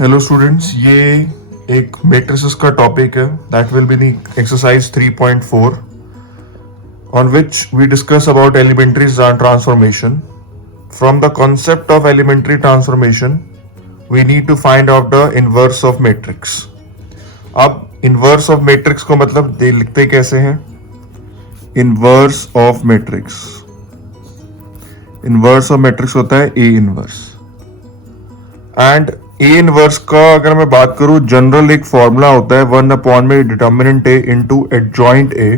Hello students, ये एक matrices का टॉपिक है that will be the exercise 3.4 on which we discuss about elementary transformation. From the concept of elementary transformation, we need to find out the inverse of matrix. अब inverse of matrix को मतलब दे लिखते कैसे हैं? Inverse of matrix. Inverse of matrix होता है A inverse. And A inverse का अगर मैं बात करूं, जनरल एक फॉर्मूला होता है 1 में determinant A into adjoint A,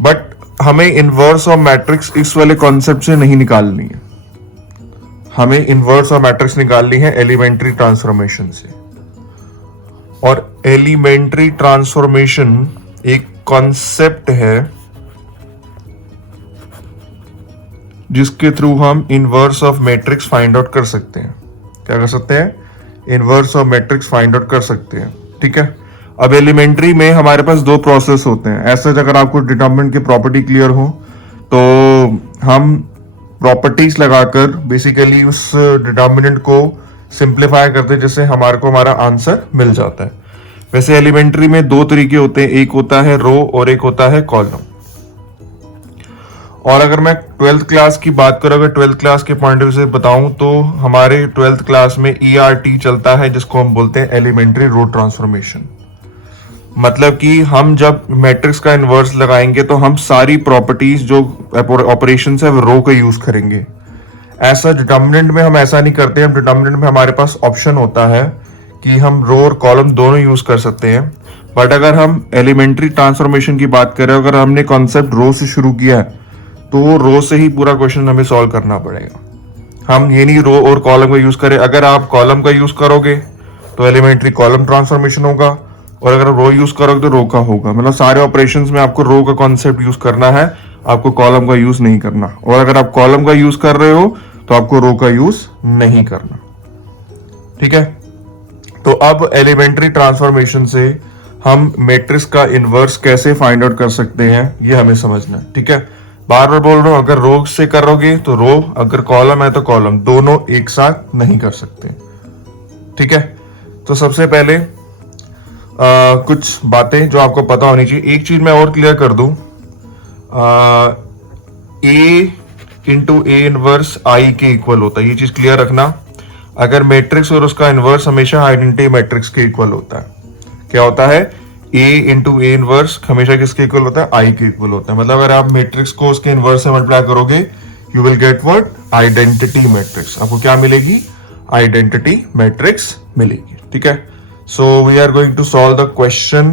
but हमें इनवर्स ऑफ मैट्रिक्स इस वाले कॉन्सेप्ट से नहीं निकालनी है. हमें इनवर्स ऑफ मैट्रिक्स निकालनी है एलिमेंट्री ट्रांसफॉर्मेशन से. और एलिमेंट्री ट्रांसफॉर्मेशन एक कॉन्सेप्ट है जिसके थ्रू हम inverse of matrix find out कर सकते हैं. क्या कर सकते हैं? Inverse of matrix find out कर सकते हैं. ठीक है. अब एलिमेंट्री में हमारे पास दो प्रोसेस होते हैं. ऐसा अगर आपको डिटर्मिनेंट की प्रॉपर्टी क्लियर हो तो हम प्रॉपर्टीज लगाकर बेसिकली उस डिटर्मिनेंट को सिंप्लीफाई करते हैं, जिससे हमारे को हमारा आंसर मिल जाता है. वैसे एलिमेंट्री में दो तरीके होते हैं, एक होता है रो और एक होता है कॉलम. और अगर मैं 12th क्लास की बात करूं, अगर 12th क्लास के पॉइंट ऑफ व्यू से बताऊं तो हमारे 12th क्लास में ERT चलता है, जिसको हम बोलते हैं एलिमेंट्री रो ट्रांसफॉर्मेशन. मतलब कि हम जब मैट्रिक्स का इनवर्स लगाएंगे तो हम सारी प्रॉपर्टीज जो ऑपरेशंस है वो रो का यूज करेंगे. ऐसा डिटर्मिनेंट में हम ऐसा नहीं करते. हम डिटर्मिनेंट में हमारे पास ऑप्शन होता है कि हम रो और कॉलम दोनों यूज कर सकते हैं. बट अगर हम एलिमेंट्री ट्रांसफॉर्मेशन की बात करें, अगर हमने कॉन्सेप्ट रो से शुरू किया है तो रो से ही पूरा क्वेश्चन हमें सॉल्व करना पड़ेगा. हम ये नहीं रो और कॉलम का यूज करें. अगर आप कॉलम का यूज करोगे तो एलिमेंट्री कॉलम ट्रांसफॉर्मेशन होगा, और अगर रो यूज करोगे तो रो का होगा. मतलब सारे ऑपरेशंस में आपको रो का कॉन्सेप्ट यूज करना है, आपको कॉलम का यूज नहीं करना. और अगर आप कॉलम का यूज कर रहे हो तो आपको रो का यूज नहीं करना. ठीक है. तो अब एलिमेंट्री ट्रांसफॉर्मेशन से हम मैट्रिक्स का इनवर्स कैसे फाइंड आउट कर सकते हैं ये हमें समझना है. ठीक है. बार बार बोल रहा हूं, अगर रो से करोगे तो रो, अगर कॉलम है तो कॉलम, दोनों एक साथ नहीं कर सकते. ठीक है. तो सबसे पहले कुछ बातें जो आपको पता होनी चाहिए. एक चीज मैं और क्लियर कर दूं, ए इंटू ए इनवर्स आई के इक्वल होता है. ये चीज क्लियर रखना. अगर मैट्रिक्स और उसका इनवर्स हमेशा आइडेंटिटी मैट्रिक्स के इक्वल होता है. क्या होता है? ए इंटू ए इनवर्स हमेशा किसके इक्वल होता है? आई के इक्वल होता है. मतलब अगर आप मैट्रिक्स को उसके इनवर्स से मल्टीप्लाई करोगे, you will get what? Identity matrix. आपको क्या मिलेगी? आइडेंटिटी मैट्रिक्स मिलेगी. ठीक है. So we are going to solve the question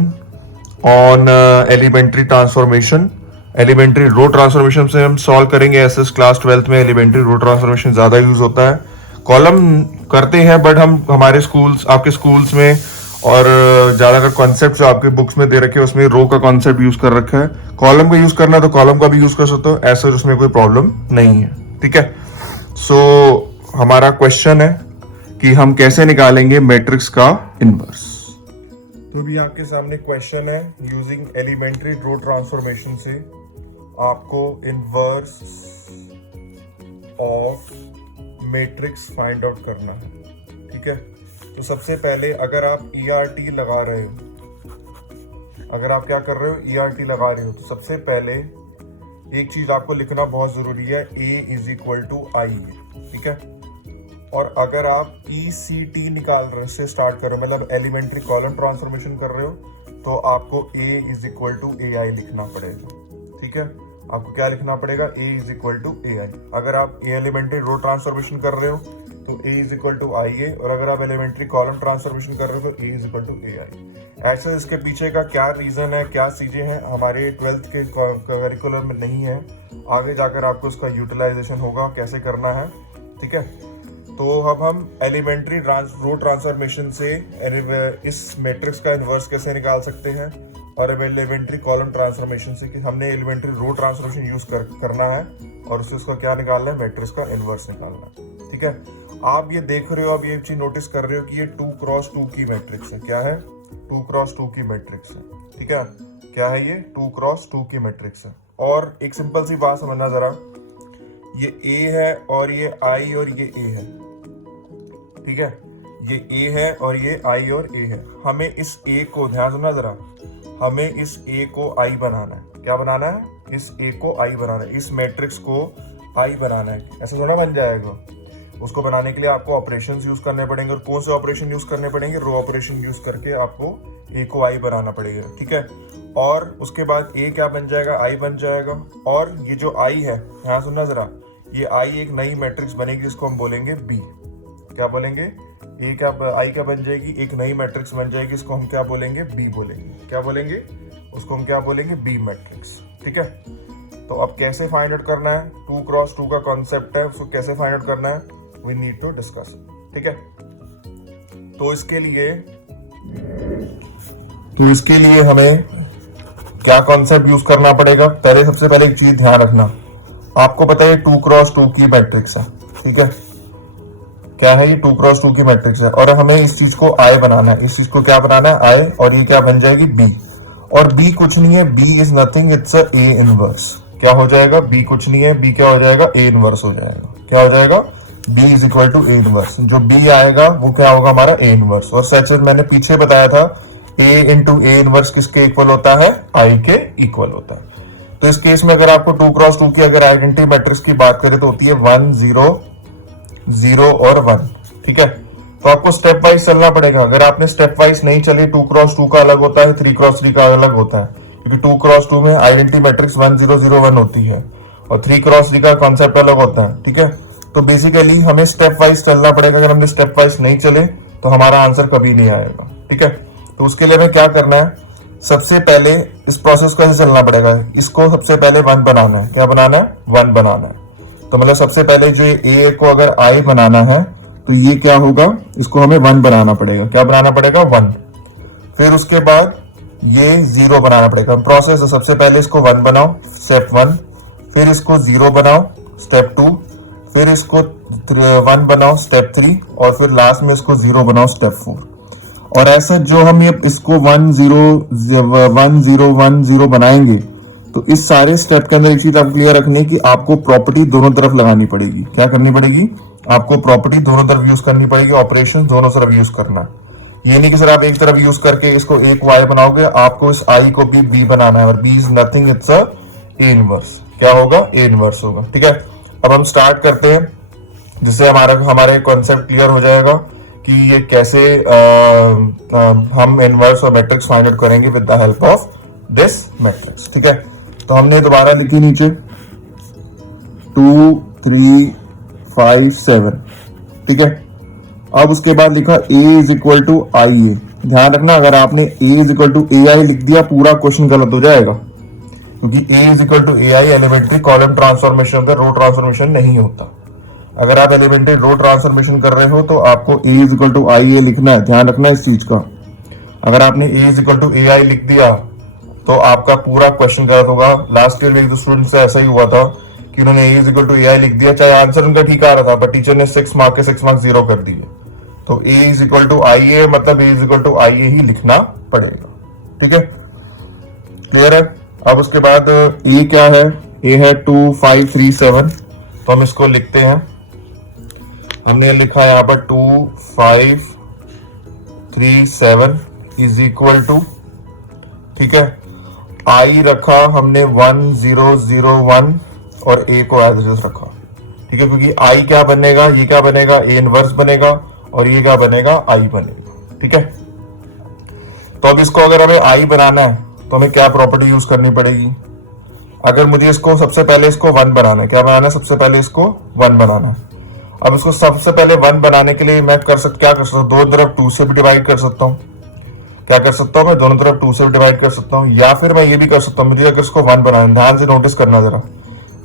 on elementary transformation. Elementary row transformation से हम सॉल्व करेंगे. एसएस क्लास 12th में एलिमेंट्री रो ट्रांसफॉर्मेशन ज्यादा यूज होता है. कॉलम करते हैं बट हम हमारे स्कूल्स, आपके स्कूल्स में और ज्यादातर कॉन्सेप्ट जो आपके बुक्स में दे रखे हैं उसमें रो का कॉन्सेप्ट यूज कर रखा है. कॉलम का यूज करना है तो कॉलम का भी यूज कर सकते हो, ऐसा उसमें कोई प्रॉब्लम नहीं है. ठीक है. सो हमारा क्वेश्चन है कि हम कैसे निकालेंगे मैट्रिक्स का इनवर्स. तो भी आपके सामने क्वेश्चन है, यूजिंग एलिमेंट्री रो ट्रांसफॉर्मेशन से आपको inverse of matrix find out करना है. ठीक है. तो सबसे पहले अगर आप ERT लगा रहे हो, अगर आप क्या कर रहे हो? ERT लगा रहे हो, तो सबसे पहले एक चीज आपको लिखना बहुत जरूरी है, A इज इक्वल टू आई. ठीक है. और अगर आप ECT निकाल रहे से स्टार्ट कर रहे हो, मतलब एलिमेंट्री कॉलम ट्रांसफॉर्मेशन कर रहे हो, तो आपको A is equal to AI लिखना पड़ेगा. ठीक है. आपको क्या लिखना पड़ेगा? A is equal to AI. अगर आप एलिमेंट्री रो ट्रांसफॉर्मेशन कर रहे हो तो A is equal to IA, और अगर आप एलिमेंट्री कॉलम ट्रांसफॉर्मेशन कर रहे हो तो A is equal to AI. ऐसा इसके पीछे का क्या रीजन है, क्या चीजें हैं, हमारे 12th के करिकुलम में नहीं है. आगे जाकर आपको उसका यूटिलाइजेशन होगा, कैसे करना है. ठीक है. तो अब हम एलिमेंट्री रो ट्रांसफॉर्मेशन से इस मैट्रिक्स का इनवर्स कैसे निकाल सकते हैं, और एलिमेंट्री कॉलम ट्रांसफॉर्मेशन से कि हमने एलिमेंट्री रो ट्रांसफॉर्मेशन यूज करना है और उससे उसका क्या निकालना है? मैट्रिक्स का इनवर्स निकालना है. ठीक है. आप ये देख रहे हो, आप ये चीज नोटिस कर रहे हो कि ये 2x2 की मैट्रिक्स है. क्या है? 2x2 की मैट्रिक्स है. ठीक है. क्या है ये? 2x2 की मैट्रिक्स है. और एक सिंपल सी बात समझना जरा, ये A है और ये I और ये A है. ठीक है. ये ए है और ये आई और ए है। हमें इस ए को, ध्यान सुनना जरा, हमें इस ए को आई बनाना है। क्या बनाना है? इस ए को आई बनाना है, इस मैट्रिक्स को आई बनाना है। ऐसा थोड़ा बन जाएगा। उसको बनाने के लिए आपको ऑपरेशंस यूज करने पड़ेंगे। और कौन से ऑपरेशन यूज करने पड़ेंगे? रो ऑपरेशन यूज करके आपको ए को आई बनाना पड़ेगा, ठीक है। और उसके बाद ए क्या बन जाएगा? आई बन जाएगा। और ये जो आई है, ध्यान सुनना जरा, ये आई एक नई मैट्रिक्स बनेगी जिसको हम बोलेंगे बी। क्या बोलेंगे? ए क्या, आई क्या बन जाएगी? एक नई मैट्रिक्स बन जाएगी, इसको हम क्या बोलेंगे? बी बोलेंगे। क्या बोलेंगे? उसको हम क्या बोलेंगे? बी मैट्रिक्स, ठीक है। तो अब कैसे फाइंड आउट करना है? 2 क्रॉस 2 का कॉन्सेप्ट है, उसको कैसे फाइंड आउट करना है? वी नीड टू डिस्कस, ठीक है। तो इसके लिए हमें क्या कॉन्सेप्ट यूज करना पड़ेगा? पहले, सबसे पहले एक चीज ध्यान रखना, आपको पता है 2 क्रॉस 2 की मैट्रिक्स है, ठीक है। क्या है ये? 2 क्रॉस 2 की मैट्रिक्स है और हमें इस चीज को आई बनाना है। इस चीज को क्या बनाना है? आई। और ये क्या बन जाएगी? बी। और बी कुछ नहीं है, B is nothing, it's a A inverse. क्या हो जाएगा? बी कुछ नहीं है, बी क्या हो जाएगा? ए इनवर्स हो जाएगा। क्या हो जाएगा? b is equal to A inverse. जो b आएगा वो क्या होगा? हमारा ए इनवर्स। और सच मैंने पीछे बताया था a इंटू ए इनवर्स किसके इक्वल होता है? i के इक्वल होता है। तो इस केस में अगर आपको 2 क्रॉस 2 की अगर आइडेंटिटी मैट्रिक्स की बात करें तो होती है 1 0 0 और 1, ठीक है। तो आपको स्टेप वाइज चलना पड़ेगा। अगर आपने स्टेप वाइज नहीं चले, 2 क्रॉस 2 का अलग होता है, 3 क्रॉस 3 का अलग होता है, क्योंकि 2 क्रॉस 2 में आइडेंटिटी मैट्रिक्स 1 0 0 1 होती है और 3 क्रॉस 3 का कॉन्सेप्ट अलग होता है, ठीक है। तो बेसिकली हमें स्टेप वाइज चलना पड़ेगा। अगर हमने स्टेप वाइज नहीं चले तो हमारा आंसर कभी नहीं आएगा, ठीक है। तो उसके लिए हमें क्या करना है? सबसे पहले इस प्रोसेस को ऐसे चलना पड़ेगा। इसको सबसे पहले 1 बनाना है। क्या बनाना है? 1 बनाना है। तो मतलब सबसे पहले जो ए को अगर आई बनाना है तो ये क्या होगा? इसको हमें 1 बनाना पड़ेगा। क्या बनाना पड़ेगा? 1। फिर उसके बाद ये 0 बनाना पड़ेगा। प्रोसेस है, सबसे पहले इसको 1 बनाओ, स्टेप 1। फिर इसको 0 बनाओ, स्टेप 2। फिर इसको 1 बनाओ, स्टेप 3। और फिर लास्ट में इसको 0 बनाओ, स्टेप 4। और ऐसा जो हम ये इसको 1 0 1 0 1 0 बनाएंगे तो इस सारे स्टेप के अंदर एक चीज आप क्लियर रखनी है कि आपको प्रॉपर्टी दोनों तरफ लगानी पड़ेगी। क्या करनी पड़ेगी? आपको प्रॉपर्टी दोनों तरफ यूज करनी पड़ेगी, ऑपरेशन दोनों तरफ यूज करना। ये नहीं कि सर आप एक तरफ यूज करके इसको एक वाई बनाओगे, आपको इस आई को भी बी बनाना है। और B is nothing, it's a A inverse. क्या होगा? ए इनवर्स होगा, ठीक है। अब हम स्टार्ट करते हैं, जिससे हमारे कॉन्सेप्ट क्लियर हो जाएगा कि ये कैसे हम इनवर्स और मैट्रिक्स फाइंड आउट करेंगे with the help of this matrix, ठीक है। तो हमने दोबारा लिखी नीचे 2 3 5 7, ठीक है। अब उसके बाद लिखा a is equal to I A. ध्यान रखना, अगर आपने a is equal to A I लिख दिया पूरा क्वेश्चन गलत हो जाएगा, क्योंकि a is equal to A I elementary column transformation होता है, रो ट्रांसफॉर्मेशन नहीं होता। अगर आप एलिमेंट्री रो ट्रांसफॉर्मेशन कर रहे हो तो आपको a is equal to I ए लिखना है। ध्यान रखना इस चीज का। अगर आपने a is equal to A I लिख दिया तो आपका पूरा क्वेश्चन गलत होगा। लास्ट ईयर एक स्टूडेंट से ऐसा ही हुआ था कि उन्होंने a is equal to A I लिख दिया, चाहे आंसर उनका ठीक आ रहा था, बट टीचर ने 6 मार्क के 6 मार्क 0 कर दिए। तो a is equal to I ए मतलब a is equal to I ए ही लिखना पड़ेगा, ठीक है। क्लियर है? अब उसके बाद a क्या है? a है 2 5 3 7। तो हम इसको लिखते हैं। हमने लिखा है यहाँ पर 2 5 3 7 इज इक्वल टू, ठीक है, आई रखा हमने 1 0 0 1 और a को एज इट इज रखा, ठीक है, क्योंकि आई क्या बनेगा? ये क्या बनेगा? ए इनवर्स बनेगा और ये क्या बनेगा? आई बनेगा, ठीक है। तो अब इसको अगर हमें आई बनाना है तो हमें क्या प्रॉपर्टी यूज करनी पड़ेगी? अगर मुझे इसको सबसे पहले इसको 1 बनाना है, क्या बनाना है? सबसे पहले इसको 1 बनाना है। अब इसको सबसे पहले 1 बनाने के लिए मैं क्या कर सकता हूँ? दोनों तरफ 2 से भी डिवाइड कर सकता हूँ। क्या कर सकता हूँ? मैं दोनों तरफ 2 से डिवाइड कर सकता हूँ, या फिर मैं ये भी कर सकता हूँ, मुझे अगर इसको 1 बनाना है, ध्यान से नोटिस करना जरा,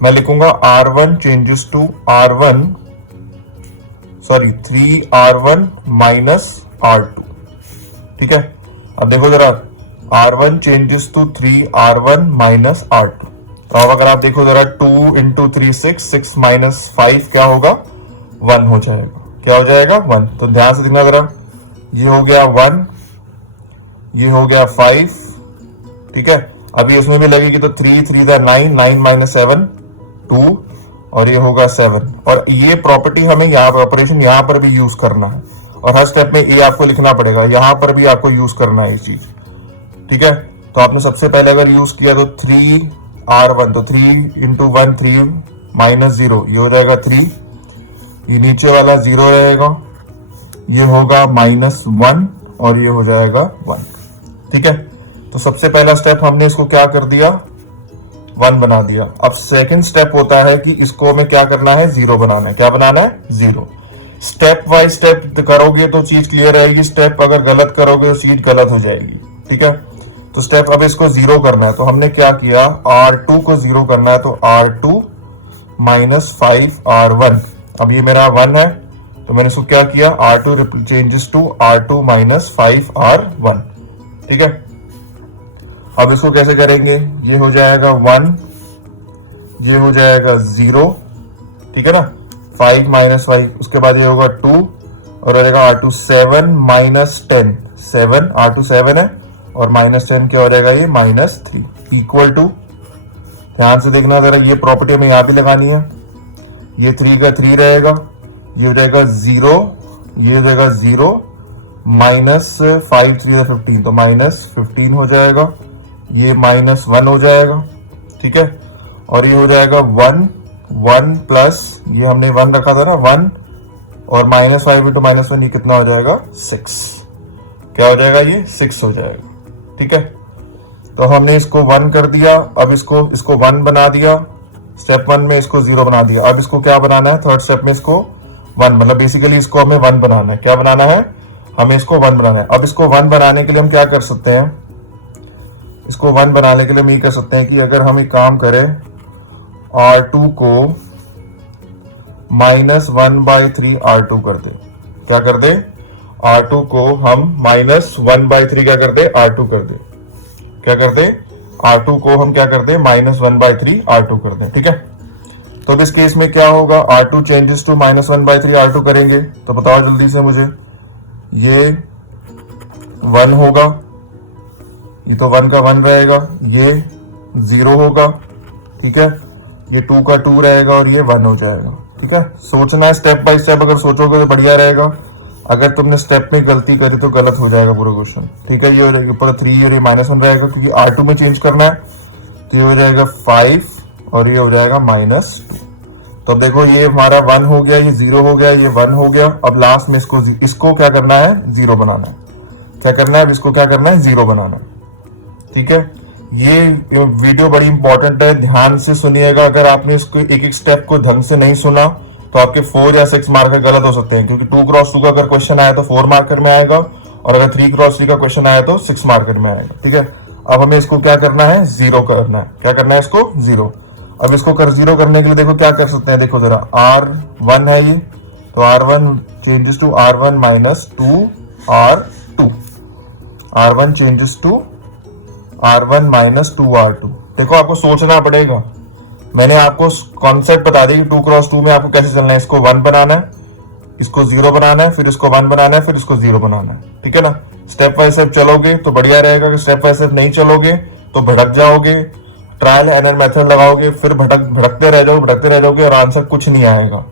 मैं लिखूंगा R1 changes to R1 sorry 3R1 minus R2, ठीक है। अब देखो जरा, R1 changes to 3R1 minus R2। तो अब अगर आप देखो जरा 2 इंटू 3 6 माइनस 5 क्या होगा? 1 हो जाएगा। क्या हो जाएगा? 1। तो ध्यान से देखना जरा, ये हो गया 1, ये हो गया 5, ठीक है। अभी इसमें भी लगेगी तो 3 3 9 9 माइनस 7 2 और ये होगा 7। और ये प्रॉपर्टी हमें यहाँ पर ऑपरेशन यहाँ पर भी यूज करना है। और हर स्टेप में ए आपको लिखना पड़ेगा, यहां पर भी आपको यूज करना है ये चीज, ठीक है। तो आपने सबसे पहले अगर यूज किया तो 3R1, तो 3 इंटू 1 3 माइनस 0, ये हो जाएगा 3, ये नीचे वाला 0 रहेगा, ये होगा -1 और ये हो जाएगा 1, ठीक है। तो सबसे पहला स्टेप हमने इसको क्या कर दिया, 1 बना दिया। अब सेकंड स्टेप होता है कि इसको हमें क्या करना है, 0 बनाना है। क्या बनाना है, 0। स्टेप बाय स्टेप करोगे तो चीज क्लियर रहेगी, स्टेप अगर गलत करोगे तो चीज गलत हो जाएगी, ठीक है। तो स्टेप अब इसको 0 करना है, तो हमने क्या किया, R2 को 0 करना है, तो R2 माइनस 5R1, अब ये मेरा 1 है तो मैंने इसको क्या किया, R2 changes to R2 minus 5R1, ठीक है। अब इसको कैसे करेंगे, ये हो जाएगा 1, ये हो जाएगा 0, ठीक है ना, 5 माइनस 5, उसके बाद ये होगा 2 और हो जाएगा R2 7 माइनस 10, 7 R2 7 है और -10 क्या हो जाएगा, ये -3 इक्वल टू, ध्यान से देखना जरा, ये प्रॉपर्टी हमें यहाँ पे लगानी है, ये 3 का 3 रहेगा, ये हो जाएगा 0, ये हो जाएगा 0, -5 3 15, तो -15 हो जाएगा, ये -1 हो जाएगा, ठीक है। और ये हो जाएगा 1 प्लस, ये हमने 1 रखा था ना, 1 और -5 इंटू -1, ये कितना हो जाएगा, 6, क्या हो जाएगा, ये 6 हो जाएगा, ठीक है। तो हमने इसको 1 कर दिया, अब इसको 1 बना दिया, स्टेप 1 में इसको 0 बना दिया। अब इसको क्या बनाना है, थर्ड स्टेप में इसको 1, मतलब बेसिकली इसको हमें 1 बनाना है। क्या बनाना है, हमें इसको 1 बनाना है। अब इसको 1 बनाने के लिए हम क्या कर सकते हैं, इसको 1 बनाने के लिए हम ये कर सकते हैं कि अगर हम एक काम करें, R2 को -1/3 R2 कर दे, क्या कर दे, R2 को हम -1/3 क्या कर दे, R2 कर दे, क्या कर दे, R2 को हम क्या कर दे, -1/3 R2 कर दे, ठीक है। तो इस केस में क्या होगा, R2 चेंजेस टू -1/3 R2 करेंगे, तो बताओ जल्दी से मुझे, ये 1 होगा, ये तो 1 का 1 रहेगा, ये 0 होगा, ठीक है, ये 2 का 2 रहेगा और ये 1 हो जाएगा, ठीक है। सोचना है स्टेप बाय स्टेप, अगर सोचोगे तो बढ़िया रहेगा, अगर तुमने स्टेप में गलती करी तो गलत हो जाएगा पूरा क्वेश्चन, ठीक है। ये हो जाएगा ऊपर 3 और ये -1 रहेगा, क्योंकि R2 में चेंज करना है, तो ये हो जाएगा 5 और ये हो जाएगा -2। तो अब देखो ये हमारा 1 हो गया, ये 0 हो गया, ये 1 हो गया। अब लास्ट में इसको क्या करना है, 0 बनाना है। क्या करना है, अब इसको क्या करना है, 0 बनाना है, ठीक है। ये वीडियो बड़ी इंपॉर्टेंट है, ध्यान से सुनिएगा। अगर आपने इसको एक एक स्टेप को ढंग से नहीं सुना तो आपके 4 या 6 मार्कर गलत हो सकते हैं, क्योंकि 2x2 का अगर क्वेश्चन आया तो 4 मार्कर में आएगा, और अगर 3x3 का क्वेश्चन आया तो 6 मार्कर में आएगा, ठीक है। अब हमें इसको क्या करना है, 0 करना है। क्या करना है, इसको 0। अब इसको 0 करने के लिए देखो क्या कर सकते हैं, देखो जरा, R1 है ये, तो R1 changes to R1 minus 2R2, R1 changes to R1 minus 2R2। देखो आपको सोचना पड़ेगा, मैंने आपको कॉन्सेप्ट बता दिया कि 2x2 में आपको कैसे चलना है। इसको 1 बनाना है, इसको 0 बनाना है, फिर इसको 1 बनाना है, फिर इसको 0 बनाना है, ठीक है ना। स्टेप बाय स्टेप चलोगे तो बढ़िया रहेगा, अगर स्टेप बाय स्टेप नहीं चलोगे तो भटक जाओगे, ट्रायल एंड एरर मेथड लगाओगे, फिर भटकते रह जाओगे और आंसर कुछ नहीं आएगा,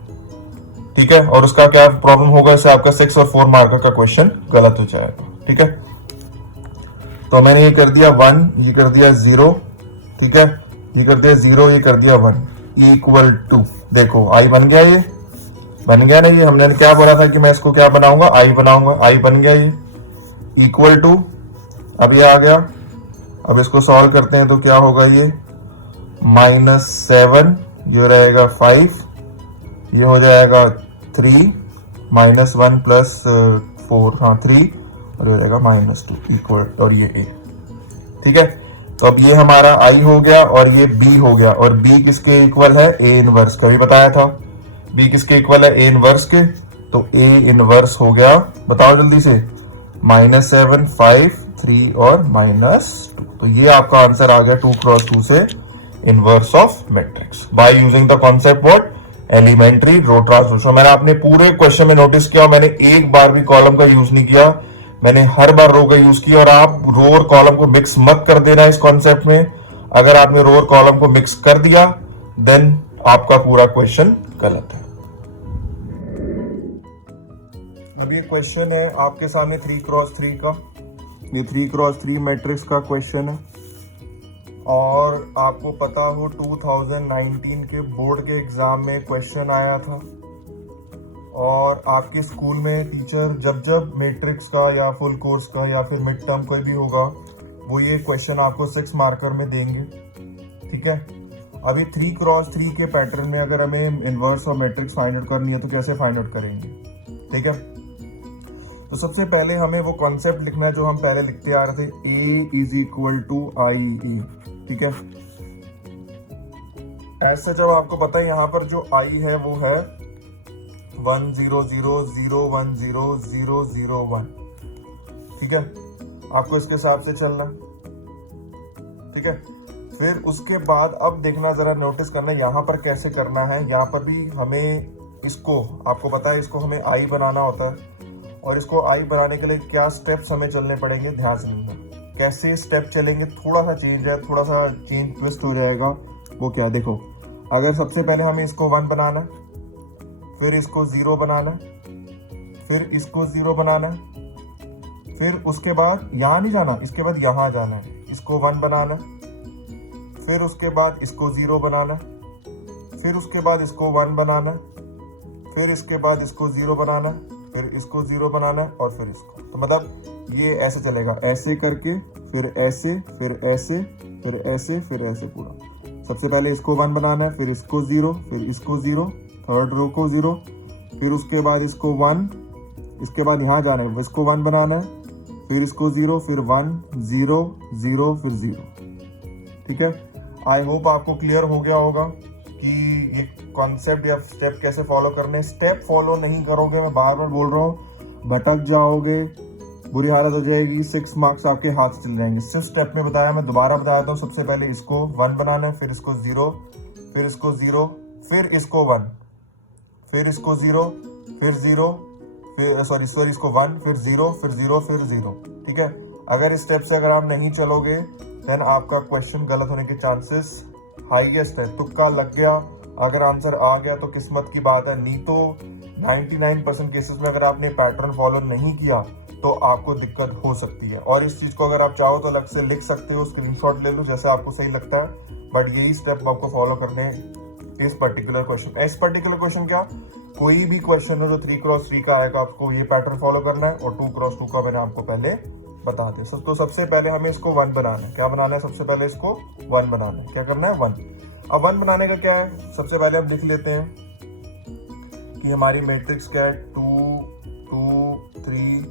ठीक है। और उसका क्या प्रॉब्लम होगा, इससे आपका 6 और 4 मार्कर का क्वेश्चन गलत हो जाएगा, ठीक है। तो मैंने ये कर दिया 1, ये कर दिया 0, ठीक है, ये कर दिया 0, ये कर दिया 1 इक्वल टू, देखो आई बन गया, ये बन गया ना, ये हमने क्या बोला था कि मैं इसको क्या बनाऊंगा, आई बनाऊंगा, आई बन गया ये इक्वल टू। अब ये आ गया, अब इसको सॉल्व करते हैं तो क्या होगा, ये -7 जो रहेगा 5, ये हो जाएगा 3 -1 प्लस 4, हाँ 3, और हो जाएगा -2 इक्वल, और ये a, ठीक है। तो अब ये हमारा i हो गया और ये b हो गया, और b किसके इक्वल है, a इनवर्स का, भी बताया था। b किसके इक्वल है, a इनवर्स के, तो a इनवर्स हो गया, बताओ जल्दी से, -7 5 3 और -2। तो ये आपका आंसर आ गया 2x2 से inverse of matrix by using the concept what, elementary row transformation. मैंने अपने पूरे क्वेश्चन में नोटिस किया, मैंने एक बार भी कॉलम का यूज नहीं किया, मैंने हर बार रो का यूज किया। और आप रो और कॉलम को मिक्स मत कर देना इस कॉन्सेप्ट में। अगर आपने रो और कॉलम को मिक्स कर दिया देन आपका पूरा क्वेश्चन गलत है। अब ये क्वेश्चन है आपके सामने 3x3 का, ये 3x3 मैट्रिक्स का क्वेश्चन है और आपको पता हो 2019 के बोर्ड के एग्ज़ाम में क्वेश्चन आया था और आपके स्कूल में टीचर जब जब मैट्रिक्स का या फुल कोर्स का या फिर मिड टर्म कोई भी होगा वो ये क्वेश्चन आपको 6 मार्कर में देंगे, ठीक है। अभी 3x3 के पैटर्न में अगर हमें इन्वर्स और मैट्रिक्स फाइंड आउट करनी है तो कैसे फाइंड आउट करेंगे, ठीक है। तो सबसे पहले हमें वो कॉन्सेप्ट लिखना है जो हम पहले लिखते आ रहे थे, A is equal to I ए, ठीक है। ऐसे जब आपको पता है यहाँ पर जो आई है वो है 1 0 0 0 1 0 0 0 1, ठीक है। आपको इसके हिसाब से चलना, ठीक है। फिर उसके बाद अब देखना, जरा नोटिस करना यहाँ पर कैसे करना है। यहाँ पर भी हमें इसको, आपको पता है इसको हमें आई बनाना होता है और इसको आई बनाने के लिए क्या स्टेप्स हमें चलने पड़ेंगे, ध्यान से सुनना। कैसे स्टेप चलेंगे, थोड़ा सा चेंज है, थोड़ा सा चेंज ट्विस्ट हो जाएगा। वो क्या, देखो, अगर सबसे पहले हमें इसको 1 बनाना, फिर इसको 0 बनाना, फिर इसको 0 बनाना, फिर उसके बाद यहाँ नहीं जाना, इसके बाद यहाँ जाना है, इसको 1 बनाना, फिर उसके बाद इसको 0 बनाना, फिर उसके बाद इसको 1 बनाना, फिर इसके बाद इसको 0 बनाना, फिर इसको 0 बनाना और फिर इसको। तो मतलब ये ऐसे चलेगा, ऐसे करके, फिर ऐसे, फिर ऐसे, फिर ऐसे, फिर ऐसे पूरा। सबसे पहले इसको 1 बनाना है, फिर इसको 0, फिर इसको 0, थर्ड रो को 0, फिर उसके बाद इसको 1, इसके बाद यहाँ जाना है, इसको 1 बनाना है, फिर इसको 0, फिर 1 0 0 फिर 0, ठीक है। आई होप आपको क्लियर हो गया होगा कि ये कॉन्सेप्ट या स्टेप कैसे फॉलो करने। स्टेप फॉलो नहीं करोगे, मैं बार बार बोल रहा हूँ, भटक जाओगे, बुरी हालत हो जाएगी, 6 मार्क्स आपके हाथ से चले जाएंगे। सिर्फ स्टेप में बताया, मैं दोबारा बता देता हूँ। सबसे पहले इसको 1 बनाना है, फिर इसको 0, फिर इसको 0, फिर इसको 1, फिर इसको 0, फिर 0, फिर सॉरी इसको 1, फिर 0, फिर 0, फिर 0, ठीक है। अगर इस स्टेप से अगर आप नहीं चलोगे देन आपका क्वेश्चन गलत होने के चांसेस हाईएस्ट है। तुक्का लग गया, अगर आंसर आ गया तो किस्मत की बात है, नहीं तो 99% केसेस में अगर आपने पैटर्न फॉलो नहीं किया तो आपको दिक्कत हो सकती है। और इस चीज़ को अगर आप चाहो तो अलग से लिख सकते हो, स्क्रीनशॉट ले लो, जैसे आपको सही लगता है, बट यही स्टेप आपको फॉलो करने हैं इस पर्टिकुलर क्वेश्चन। इस पर्टिकुलर क्वेश्चन क्या, कोई भी क्वेश्चन है जो 3x3 का आएगा, आपको ये पैटर्न फॉलो करना है और 2x2 का मैंने आपको पहले बता दिया। तो सबसे पहले हमें इसको 1 बनाना है। क्या बनाना है, सबसे पहले इसको 1 बनाना है। क्या करना है, 1। अब 1 बनाने का क्या है, सबसे पहले हम लिख लेते हैं कि हमारी मैट्रिक्स क्या है, 2 2 3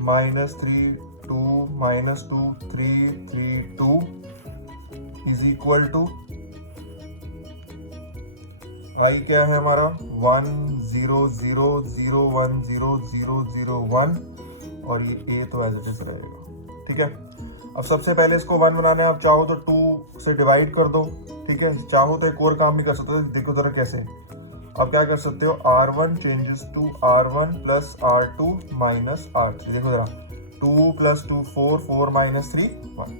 -3 2 -2 3 3 2 इज इक्वल टू आई क्या है हमारा 1 0 0 0 1 0 0 0 1 और ये ए तो एज इट इज रहेगा, ठीक है। अब सबसे पहले इसको 1 बनाना है। आप चाहो तो 2 से डिवाइड कर दो, ठीक है। चाहो तो एक और काम भी कर सकते हो, देखो जरा कैसे। अब क्या कर सकते हो, R1 changes to R1 plus R2 minus R3। देखो जरा, 2 + 2 4 4 - 3 1,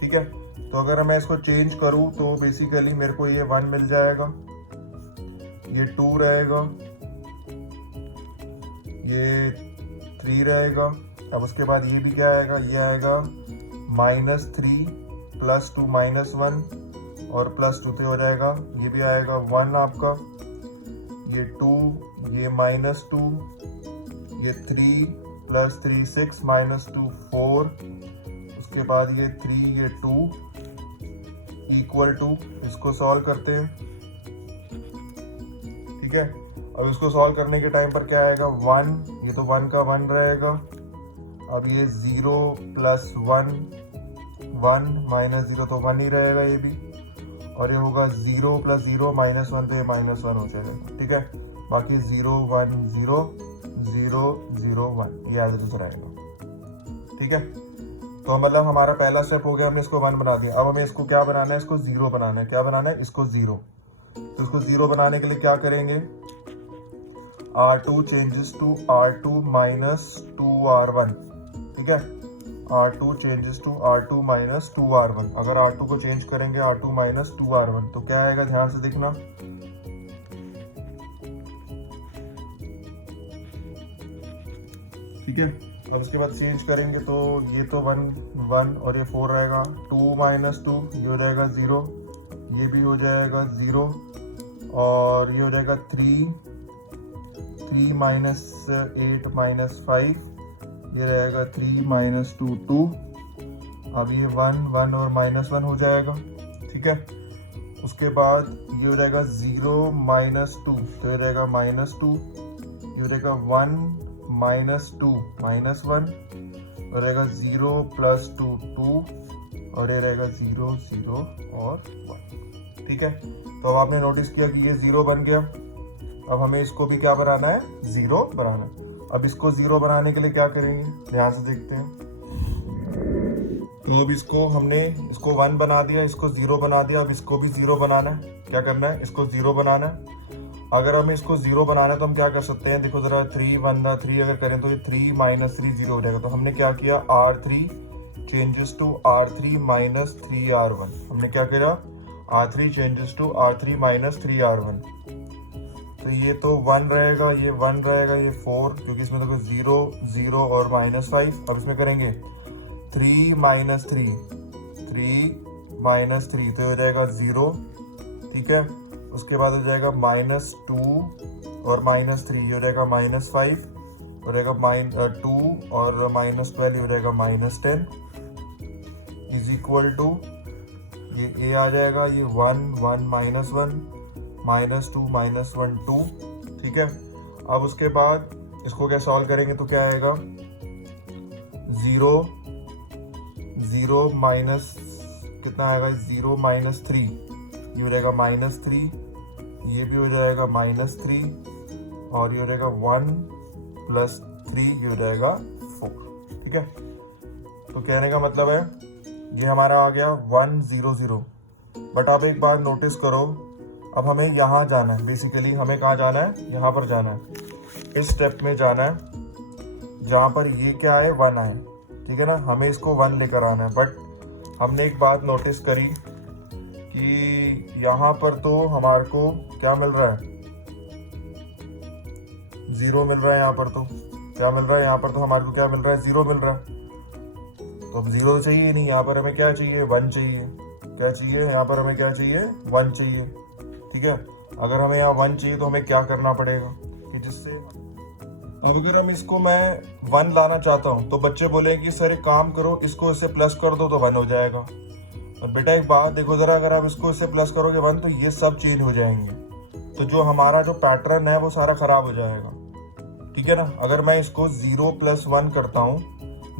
ठीक है। तो अगर मैं इसको चेंज करूं तो बेसिकली मेरे को ये 1 मिल जाएगा, ये 2 रहेगा, ये 3 रहेगा। अब उसके बाद ये भी क्या आएगा, ये आएगा -3 + 2 -1 और +2 तो हो जाएगा, ये भी आएगा 1 आपका, ये 2, ये -2, ये 3 + 3 6 -2 4, उसके बाद ये 3, ये 2 इक्वल टू, इसको सॉल्व करते हैं, ठीक है। अब इसको सॉल्व करने के टाइम पर क्या आएगा, 1, ये तो 1 का 1 रहेगा। अब ये 0 + 1 1 -0 तो 1 ही रहेगा ये भी, और ये होगा 0 + 0 -1 तो ये -1 हो जाएगा, ठीक है। बाकी 0 1 0 0 0 1 ये एज इट इज रहेगा, ठीक है। तो मतलब हमारा पहला स्टेप हो गया, हमने इसको 1 बना दिया। अब हमें इसको क्या बनाना है, इसको 0 बनाना है। क्या बनाना है, इसको 0। तो इसको 0 बनाने के लिए क्या करेंगे, R2 changes to R2 - 2R1, ठीक है। R2 changes to R2 - 2R1। अगर R2 को चेंज करेंगे R2 - 2R1 तो क्या आएगा, ध्यान से देखना, ठीक है। अब इसके बाद चेंज करेंगे तो ये तो 1 1 और ये 4 रहेगा, 2 - 2 ये हो जाएगा 0, ये भी हो जाएगा 0 और ये हो जाएगा 3 3 - 8 - 5 ये रहेगा 3 - 2 2। अब ये 1 1 और -1 हो जाएगा, ठीक है। उसके बाद ये हो जाएगा 0 - 2 तो ये रहेगा -2, ये हो जाएगा 1 - 2 -1 और रहेगा 0 + 2 2 और ये रहेगा 0 0 और 1, ठीक है। तो अब आपने नोटिस किया कि ये 0 बन गया। अब हमें इसको भी क्या बनाना है, 0 बनाना है। अब इसको 0 बनाने के लिए क्या करेंगे, ध्यान से देखते हैं। तो अब इसको हमने इसको 1 बना दिया, इसको 0 बना दिया। अब इसको भी 0 बनाना है। क्या करना है, इसको 0 बनाना है। अगर हमें इसको 0 बनाना है तो हम क्या कर सकते हैं, देखो जरा 3 1 3 अगर करें तो ये 3 - 3 0 हो जाएगा। तो हमने क्या किया, R3 changes to R3 - 3R1। हमने क्या किया, R3 changes to R3 - 3R1। तो ये तो 1 रहेगा, ये 1 रहेगा, ये 4 क्योंकि इसमें देखो 0 0 और -5। अब इसमें करेंगे 3 - 3 3 - 3 तो ये हो जाएगा 0, ठीक है। उसके बाद हो जाएगा -2 और -3 ये हो जाएगा -5 हो जाएगा 2 और -12 ये हो जाएगा -10 इज इक्वल टू ये a आ जाएगा, ये 1 1 -1 -2 -1 2, ठीक है। अब उसके बाद इसको क्या सॉल्व करेंगे तो क्या आएगा, 0 0 माइनस कितना आएगा, 0 - 3 ये हो जाएगा -3, ये भी हो जाएगा -3 और ये हो जाएगा 1 + 3 ये हो जाएगा 4, ठीक है। तो कहने का मतलब है ये हमारा आ गया 1 0 0। बट आप एक बार नोटिस करो, अब हमें यहाँ जाना है, बेसिकली हमें कहाँ जाना है, यहाँ पर जाना है, इस स्टेप में जाना है जहाँ पर ये क्या है 1 आए, ठीक है ना। हमें इसको 1 लेकर आना है। बट हमने एक बात नोटिस करी कि यहाँ पर तो हमारे को क्या मिल रहा है, 0 मिल रहा है। यहाँ पर तो क्या मिल रहा है, यहाँ पर तो हमारे को क्या मिल रहा है, 0 मिल रहा है। तो अब 0 तो चाहिए नहीं, यहाँ पर हमें क्या चाहिए, 1 चाहिए। क्या चाहिए, यहाँ पर हमें क्या चाहिए, 1 चाहिए, ठीक है। अगर हमें यहाँ 1 चाहिए तो हमें क्या करना पड़ेगा कि जिससे अब अगर हम इसको मैं 1 लाना चाहता हूँ तो बच्चे बोले कि सर एक काम करो, इसको इससे प्लस कर दो तो 1 हो जाएगा। और बेटा एक बात देखो जरा, अगर आप इसको इससे प्लस करोगे 1 तो ये सब चेंज हो जाएंगे, तो जो हमारा जो पैटर्न है वो सारा खराब हो जाएगा, ठीक है ना। अगर मैं इसको 0 + 1 करता हूँ,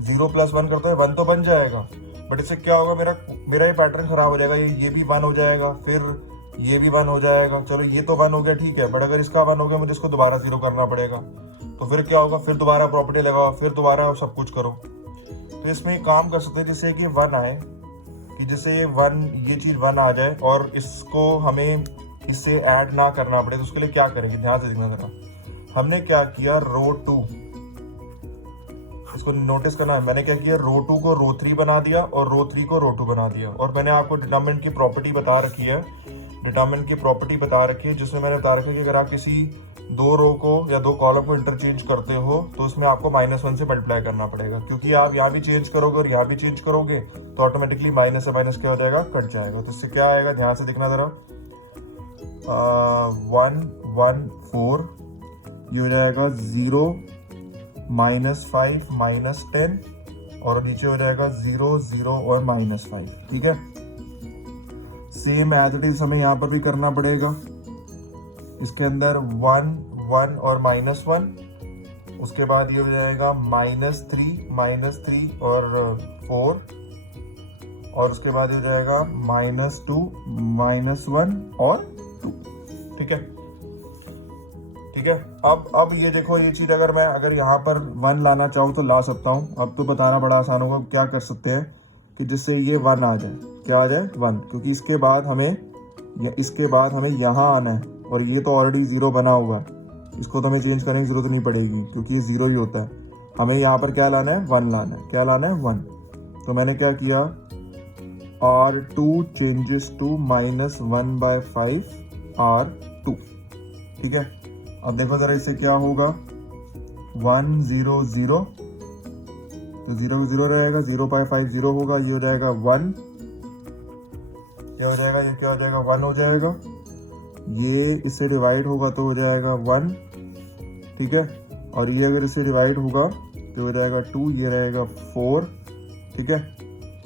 0 + 1 करता है 1 तो बन जाएगा, बट इससे क्या होगा, मेरा ये पैटर्न खराब हो जाएगा। ये भी 1 हो जाएगा, फिर ये भी 1 हो जाएगा। चलो ये तो 1 हो गया, ठीक है, बट अगर इसका 1 हो गया मुझे इसको दोबारा 0 करना पड़ेगा। तो फिर क्या होगा, फिर दोबारा प्रॉपर्टी लगाओ, फिर दोबारा सब कुछ करो। तो इसमें एक काम कर सकते हैं जिससे कि 1 आए, कि जैसे ये चीज़ 1 आ जाए और इसको हमें इससे ऐड ना करना पड़े। तो उसके लिए क्या करेंगे, ध्यान से देखना जरा। हमने क्या किया, रो 2, इसको नोटिस करना है, मैंने क्या किया, रो 2 को रो 3 बना दिया और रो 3 को रो 2 बना दिया। और मैंने आपको डिटरमिनेंट की प्रॉपर्टी बता रखी है, जिसमें मैंने बता रखा है कि अगर आप किसी 2 रो को या 2 कॉलम को इंटरचेंज करते हो तो उसमें आपको -1 से मल्टीप्लाई करना पड़ेगा, क्योंकि आप यहाँ भी चेंज करोगे और यहाँ भी चेंज करोगे तो ऑटोमेटिकली माइनस से माइनस क्या हो जाएगा, कट जाएगा। तो इससे क्या आएगा, ध्यान से देखना जरा, 1 1 4 ये हो जाएगा 0 -5 -10 और नीचे हो जाएगा 0 0 और -5, ठीक है। सेम एज इट इज हमें यहाँ पर भी करना पड़ेगा। इसके अंदर 1 1 और -1, उसके बाद ये हो जाएगा -3 और 4 और उसके बाद ये हो जाएगा -2 -1 और 2, ठीक है, ठीक है। अब ये देखो, ये चीज़ अगर यहाँ पर 1 लाना चाहूँ तो ला सकता हूँ। अब तो बताना बड़ा आसान होगा, क्या कर सकते हैं कि जिससे ये 1 आ जाए, क्या आ जाए, 1, क्योंकि इसके बाद हमें यहाँ आना है और ये तो ऑलरेडी 0 बना हुआ है, इसको तो हमें चेंज करने की जरूरत नहीं पड़ेगी क्योंकि ये 0 ही होता है। हमें यहाँ पर क्या लाना है, 1 लाना है। क्या लाना है, 1। तो मैंने क्या किया, R2 चेंजेस टू -1/5 R2, ठीक है। अब देखो जरा इससे क्या होगा, 1 0 0, तो 0 0 रहेगा, 0/5 0 होगा, ये हो जाएगा 1, क्या हो जाएगा, ये क्या हो जाएगा 1 हो जाएगा, ये इससे डिवाइड होगा तो हो जाएगा 1, ठीक है, और ये अगर इससे डिवाइड होगा तो हो जाएगा 2, ये रहेगा 4, ठीक है।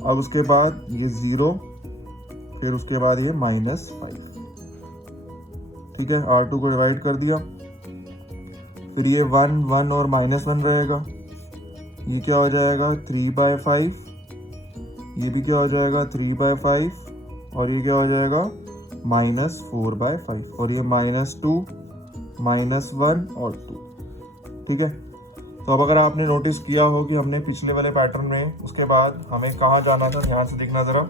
अब उसके बाद ये 0, फिर उसके बाद ये -5, ठीक है, R2 को डिवाइड कर दिया, फिर ये 1 1 और -1 रहेगा, ये क्या हो जाएगा 3/5, ये भी क्या हो जाएगा 3/5, और ये क्या हो जाएगा -4/5, और ये -2 -1 और 2, ठीक है। तो अब अगर आपने नोटिस किया हो कि हमने पिछले वाले पैटर्न में उसके बाद हमें कहाँ जाना था, ध्यान से देखना ज़रा,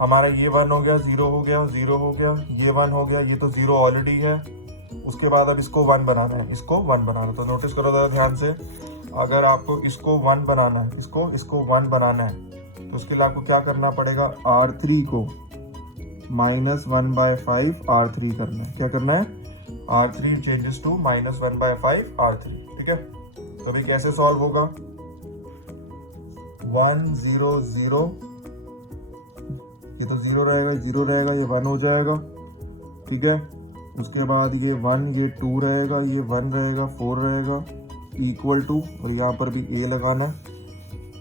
हमारा ये 1 हो गया, 0 हो गया, 0 हो गया, ये 1 हो गया, ये तो 0 ऑलरेडी है, उसके बाद अब इसको 1 बनाना है, इसको 1 बनाना है। तो नोटिस करो ज़रा ध्यान से, अगर आपको इसको 1 बनाना है, इसको 1 बनाना है, तो उसके लिए आपको क्या करना पड़ेगा, R3 को -1/5 R3 करना है, क्या करना है, R3 चेंजेस टू -1/5 R3, ठीक है। तो अभी कैसे सॉल्व होगा, 1 0 0, ये तो 0 रहेगा, 0 रहेगा, ये 1 हो जाएगा, ठीक है। उसके बाद ये 1, ये 2 रहेगा, ये 1 रहेगा, 4 रहेगा, इक्वल टू, और यहाँ पर भी A लगाना है,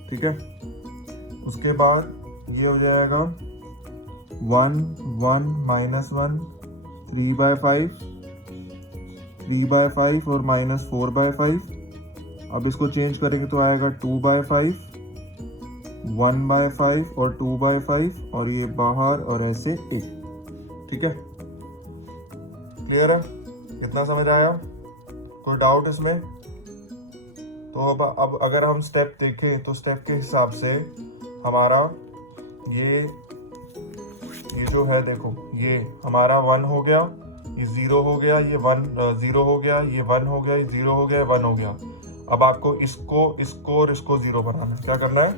ठीक है। उसके बाद ये हो जाएगा 1 1 -1, 3/5 और -4/5, अब इसको चेंज करेंगे तो आएगा 2/5, 1/5 और 2/5, और ये बाहर और ऐसे 1, ठीक है। क्लियर है, कितना समझ आया, कोई डाउट इसमें? तो अब अगर हम स्टेप देखें तो स्टेप के हिसाब से हमारा ये जो है, देखो ये हमारा 1 हो गया, ये 0 हो गया, ये 1 0 हो गया, ये 1 हो गया, ये 0 हो गया, 1 हो गया। अब आपको इसको और इसको 0 बनाना है, क्या करना है,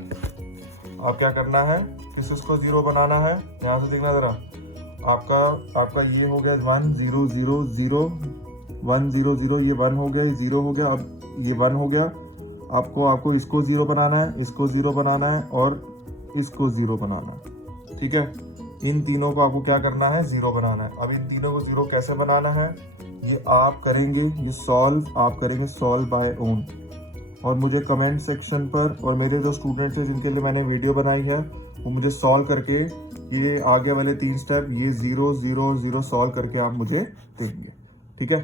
आप क्या करना है, इसको 0 बनाना है, यहाँ से देखना ज़रा, आपका ये हो गया 1 0 0 0 1 0 0, ये 1 हो गया, ये 0 हो गया, अब ये 1 हो गया, आपको इसको 0 बनाना है, इसको 0 बनाना है, और इसको 0 बनाना है, ठीक है। इन तीनों को आपको क्या करना है, 0 बनाना है। अब इन तीनों को 0 कैसे बनाना है, ये आप करेंगे, ये आप करेंगे सॉल्व बाय ओन, और मुझे कमेंट सेक्शन पर, और मेरे जो स्टूडेंट्स हैं जिनके लिए मैंने वीडियो बनाई है, वो मुझे सॉल्व करके ये आगे वाले 3 स्टेप, ये 0 0 0 सॉल्व करके आप मुझे देंगे, ठीक है।